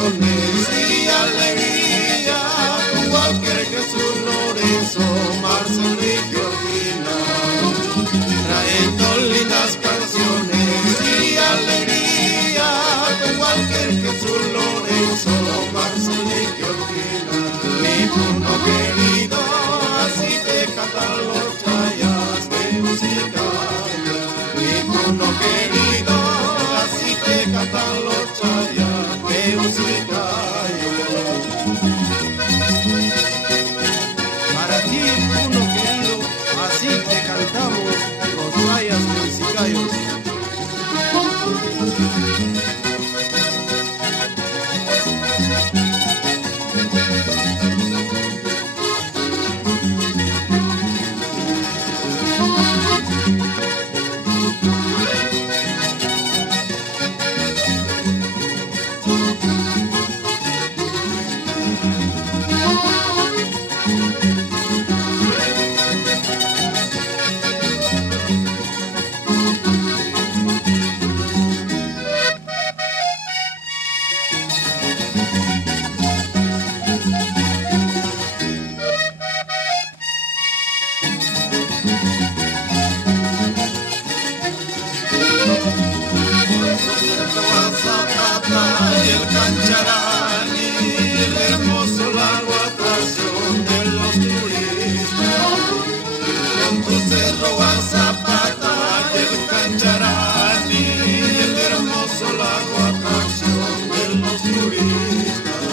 canciones y alegría, con Walker, Jesús, Lorenzo, Marcelo y Georgina, trayendo lindas canciones y alegría, con Walker, Jesús, Lorenzo, Marcelo y Georgina. Mi Puno querido, así te cantan los chayas de música. Mi Puno querido, así te cantan los chayas de música. Para ti, Puno querido, así te cantamos los chayas musicayos. Y el Cancharán y el hermoso lago, atracción de los turistas. Con tu cerro Zapata y el Cancharán y el hermoso lago, atracción de los turistas.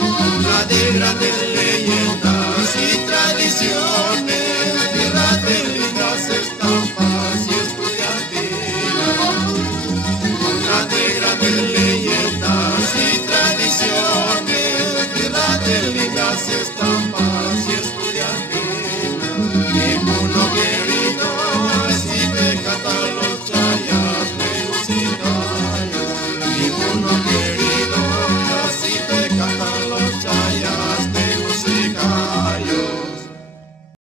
Una de grandes leyendas y tradiciones, tierra de lindas estampas y estudiantinas. Una de grandes leyendas y tradiciones, tierra de lindas estampas y estudiantinas.